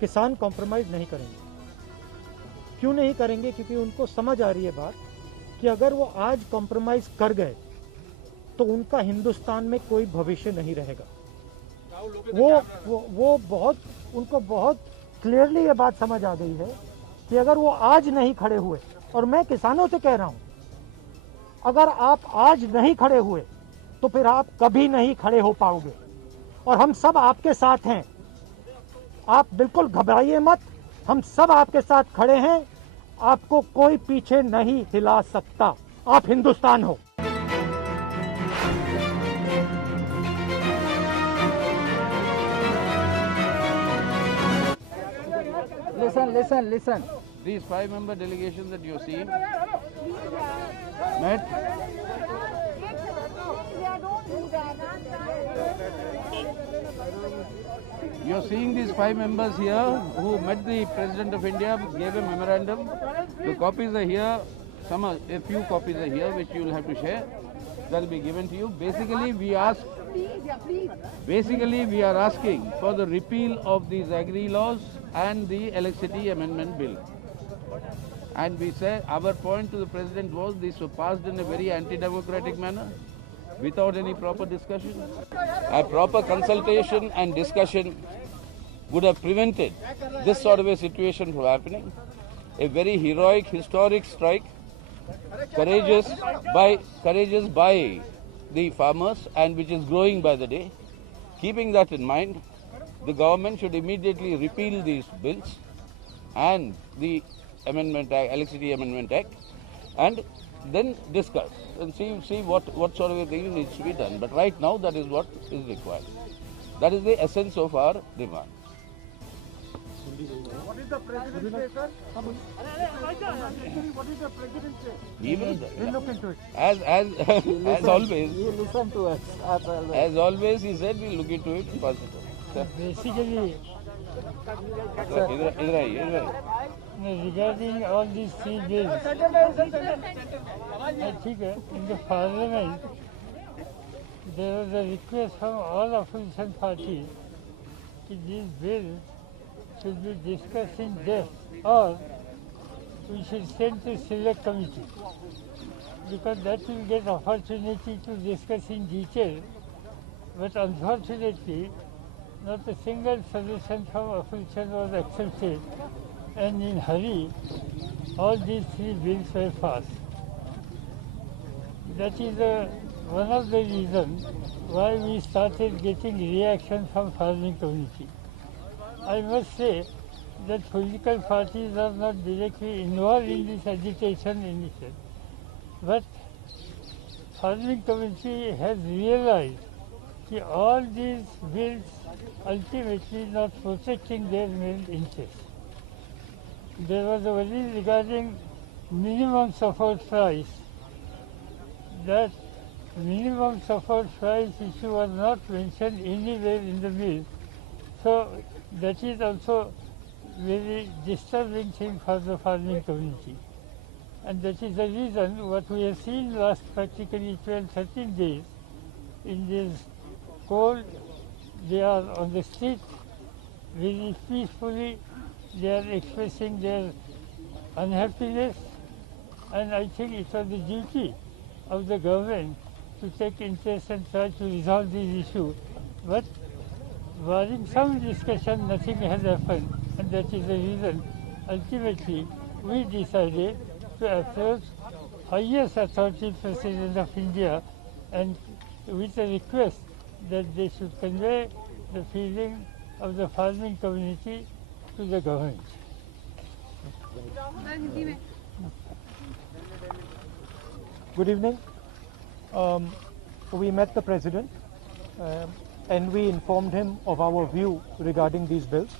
किसान कॉम्प्रोमाइज़ नहीं करेंगे। क्यों नहीं करेंगे? क्योंकि उनको समझ आ रही है बात कि अगर वो आज कॉम्प्रोमाइज़ कर गए तो उनका हिंदुस्तान में कोई भविष्य नहीं रहेगा। वो बहुत उनको बहुत क्लियरली ये बात समझ आ गई है कि अगर वो आज नहीं खड़े हुए, और मैं किसानों से कह रहा हूं, अगर आप आज नहीं खड़े हुए तो फिर आप कभी नहीं खड़े हो पाओगे। और हम सब आपके साथ हैं, आप बिल्कुल घबराइए मत, हम सब आपके साथ खड़े हैं, आपको कोई पीछे नहीं हिला सकता। आप हिंदुस्तान हो। Listen. These 5-member delegations that you're seeing met. You're seeing these 5 members here who met the President of India, gave a memorandum. The copies are here. A few copies are here which you will have to share. That will be given to you. Basically, we are asking for the repeal of these agri laws and the electricity amendment bill. And we said our point to the President was this was passed in a very anti-democratic manner, without any proper discussion. A proper consultation and discussion would have prevented this sort of a situation from happening. A very heroic, historic strike, courageous by the farmers, and which is growing by the day. Keeping that in mind, the government should immediately repeal these bills and the Electricity Amendment Act, and then discuss and see what sort of a thing needs to be done. But right now, that is what is required. That is the essence of our demand. What is the President say, sir? What is the President say? We'll look into it. As always. You listen to us. As always, he said we'll look into it positive. Basically, regarding all these 3 bills, I think in the Parliament there was a request from all opposition parties that these bills should be discussed in depth, or we should send to select committee, because that will get opportunity to discuss in detail. But unfortunately, not a single solution from opposition was accepted, and in hurry, all these 3 bills were passed. That is one of the reasons why we started getting reaction from farming community. I must say that political parties are not directly involved in this agitation initiative, but farming community has realized that all these bills ultimately not protecting their main interests. There was a worry regarding minimum support price. That minimum support price issue was not mentioned anywhere in the bill. So that is also very disturbing thing for the farming community. And that is the reason what we have seen last practically 12-13 days in this cold. They are on the street very peacefully. They are expressing their unhappiness, and I think it was the duty of the government to take interest and try to resolve these issues. But barring some discussion, nothing has happened, and that is the reason ultimately we decided to approach highest authority, President of India, and with a request that they should convey the feeling of the farming community to the government. Good evening. We met the President and we informed him of our view regarding these bills.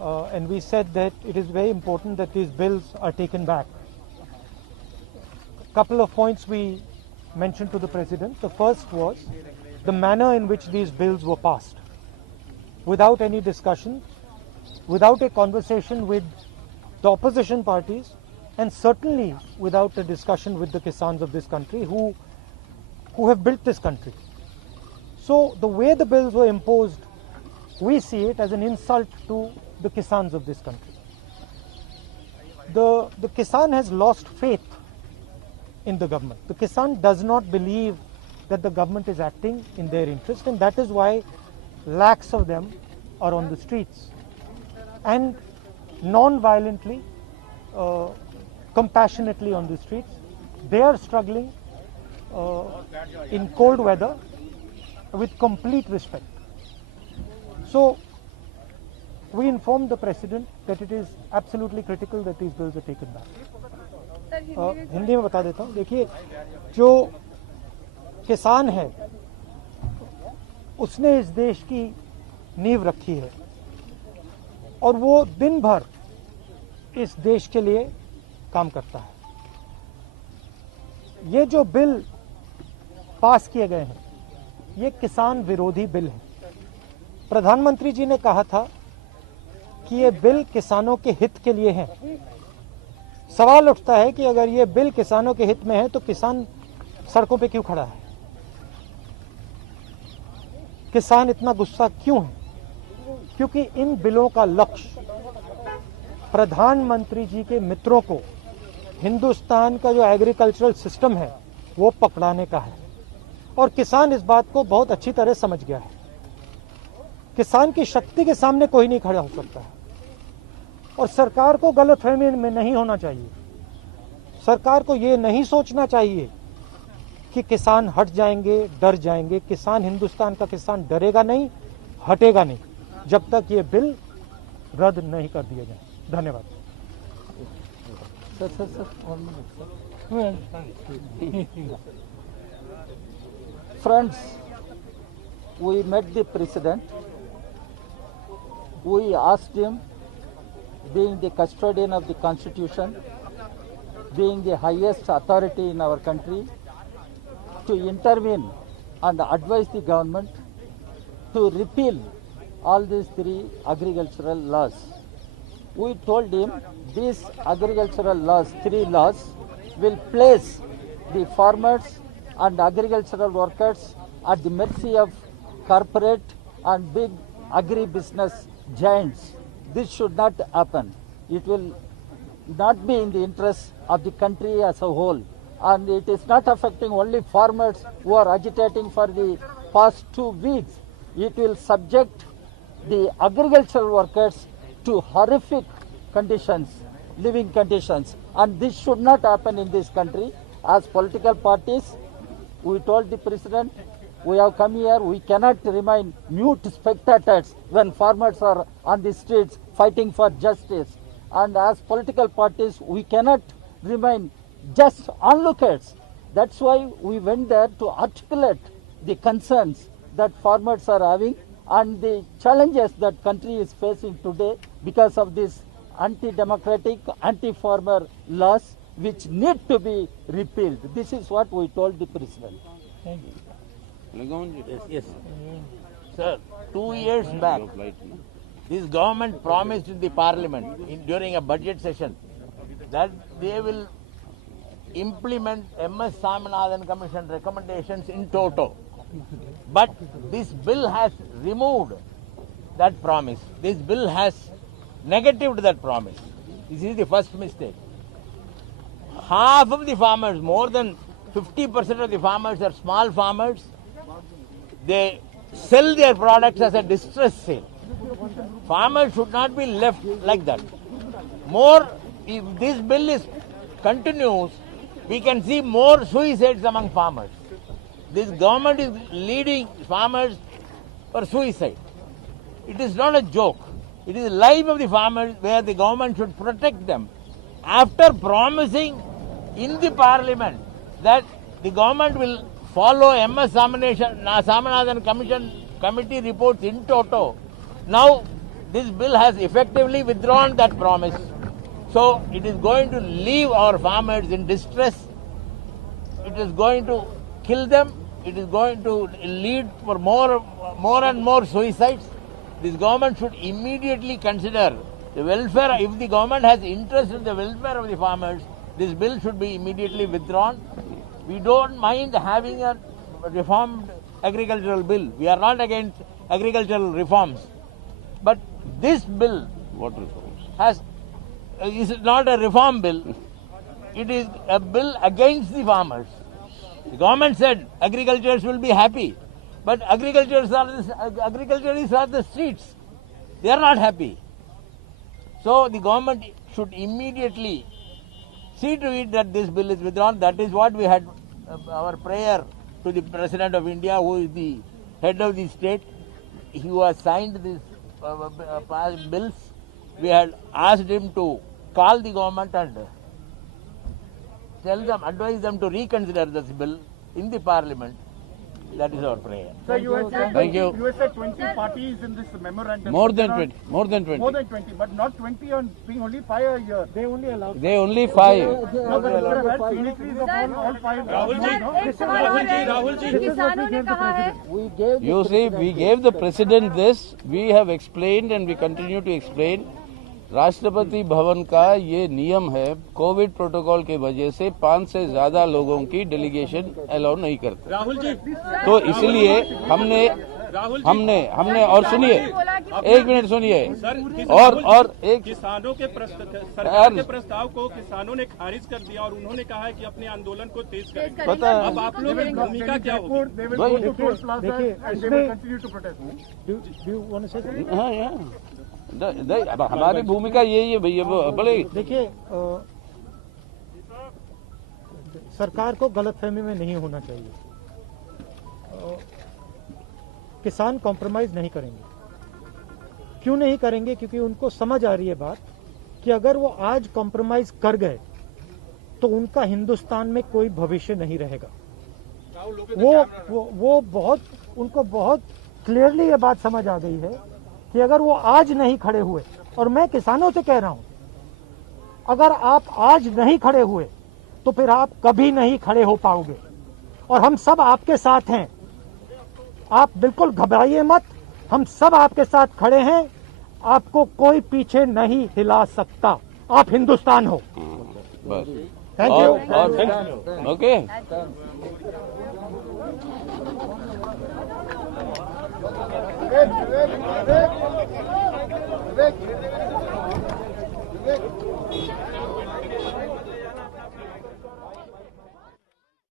And we said that it is very important that these bills are taken back. A couple of points we mentioned to the President. The first was the manner in which these bills were passed, without any discussion, without a conversation with the opposition parties, and certainly without a discussion with the Kisans of this country who have built this country. So the way the bills were imposed, we see it as an insult to the Kisans of this country. The Kisan has lost faith in the government. The Kisan does not believe that the government is acting in their interest, and that is why lakhs of them are on the streets and non-violently, compassionately on the streets. They are struggling in cold weather with complete respect. So we informed the President that it is absolutely critical that these bills are taken back. Hindi में बता देता हूँ. देखिए, जो किसान है उसने इस देश की नींव रखी है और वो दिन भर इस देश के लिए काम करता है. ये जो बिल पास किए गए हैं ये किसान विरोधी बिल है. प्रधानमंत्री जी ने कहा था कि ये बिल किसानों के हित के लिए है. सवाल उठता है कि अगर ये बिल किसानों के हित में है तो किसान सड़कों पे क्यों खड़ा है? किसान इतना गुस्सा क्यों है? क्योंकि इन बिलों का लक्ष्य प्रधानमंत्री जी के मित्रों को हिंदुस्तान का जो एग्रीकल्चरल सिस्टम है वो पकड़ाने का है और किसान इस बात को बहुत अच्छी तरह समझ गया है. किसान की शक्ति के सामने कोई नहीं खड़ा हो सकता है और सरकार को गलतफहमी में नहीं होना चाहिए. सरकार को ये नहीं सोचना चाहिए कि किसान हट जाएंगे, डर जाएंगे. किसान, हिंदुस्तान का किसान डरेगा नहीं, हटेगा नहीं जब तक ये बिल रद्द नहीं कर दिए जाए. धन्यवाद. Friends, we met the President. We asked him, being the custodian of the Constitution, being the highest authority in our country, to intervene and advise the government to repeal all these 3 agricultural laws. We told him these agricultural laws, 3 laws, will place the farmers and agricultural workers at the mercy of corporate and big agri-business giants. This should not happen. It will not be in the interest of the country as a whole. And it is not affecting only farmers who are agitating for the past 2 weeks. It will subject the agricultural workers to horrific conditions, living conditions. And this should not happen in this country. As political parties, we told the President, we have come here, we cannot remain mute spectators when farmers are on the streets fighting for justice. And as political parties, we cannot remain just onlookers. That's why we went there to articulate the concerns that farmers are having and the challenges that country is facing today because of these anti-democratic, anti-farmer laws which need to be repealed. This is what we told the President. Thank you. Yes. Sir, 2 years back, this government promised in the parliament during a budget session that they will implement MS Swaminathan Commission recommendations in toto. But this bill has removed that promise. This bill has negatived that promise. This is the first mistake. Half of the farmers, more than 50% of the farmers are small farmers. They sell their products as a distress sale. Farmers should not be left like that. More, if this bill continues, we can see more suicides among farmers. This government is leading farmers for suicide. It is not a joke. It is the life of the farmers where the government should protect them. After promising in the parliament that the government will follow MS Swaminathan committee reports in toto, now this bill has effectively withdrawn that promise. So it is going to leave our farmers in distress. It is going to kill them. It is going to lead for more and more suicides. This government should immediately consider the welfare. If the government has interest in the welfare of the farmers, this bill should be immediately withdrawn. We don't mind having a reformed agricultural bill. We are not against agricultural reforms. But this bill What reforms? is not a reform bill. It is a bill against the farmers. The government said agriculturists will be happy, but agriculturists are the streets. They are not happy. So the government should immediately see to it that this bill is withdrawn. That is what we had our prayer to the President of India, who is the head of the state. Who has signed these bills. We had asked him to call the government and advise them to reconsider this bill in the parliament. That is our prayer. Sir, you had said Thank you. You had said 20 parties in this memorandum. More than 20. More than 20. More than 20, but not 20 on being only 5 a year. They only allow. They only 5. No, but instead of that, increase of all 5. Rahul ji किसानों ने कहा है We gave You see, we gave the president this. We have explained and we continue to explain. Rashtrapati Bhavan का ये नियम है, Covid protocol के वजह से 5 से ज्यादा लोगों की डेलीगेशन अलाउ नहीं करते। राहुल जी, तो इसलिए हमने और सुनिए, एक मिनट सुनिए, और एक किसानों के सरकार के प्रस्ताव को किसानों ने खारिज कर दिया और उन्होंने कहा है कि अपने आंदोलन को तेज करें। पता है। अब आप लोगों की भूमिका क्या होगी? They will go to toll plaza and they will continue to protest. Do you want to say something? हाँ, अब हमारी भूमिका यही है भैया, बोले देखिए, सरकार को गलतफहमी में नहीं होना चाहिए। किसान कॉम्प्रोमाइज नहीं करेंगे। क्यों नहीं करेंगे? क्योंकि उनको समझ आ रही है बात कि अगर वो आज कॉम्प्रोमाइज कर गए तो उनका हिंदुस्तान में कोई भविष्य नहीं रहेगा। उनको बहुत क्लियरली ये बात समझ आ गई है कि अगर वो आज नहीं खड़े हुए, और मैं किसानों से कह रहा हूं, अगर आप आज नहीं खड़े हुए तो फिर आप कभी नहीं खड़े हो पाओगे। और हम सब आपके साथ हैं, आप बिल्कुल घबराइए मत, हम सब आपके साथ खड़े हैं, आपको कोई पीछे नहीं हिला सकता। आप हिंदुस्तान हो। बस। Thank you. ओके। Vivek.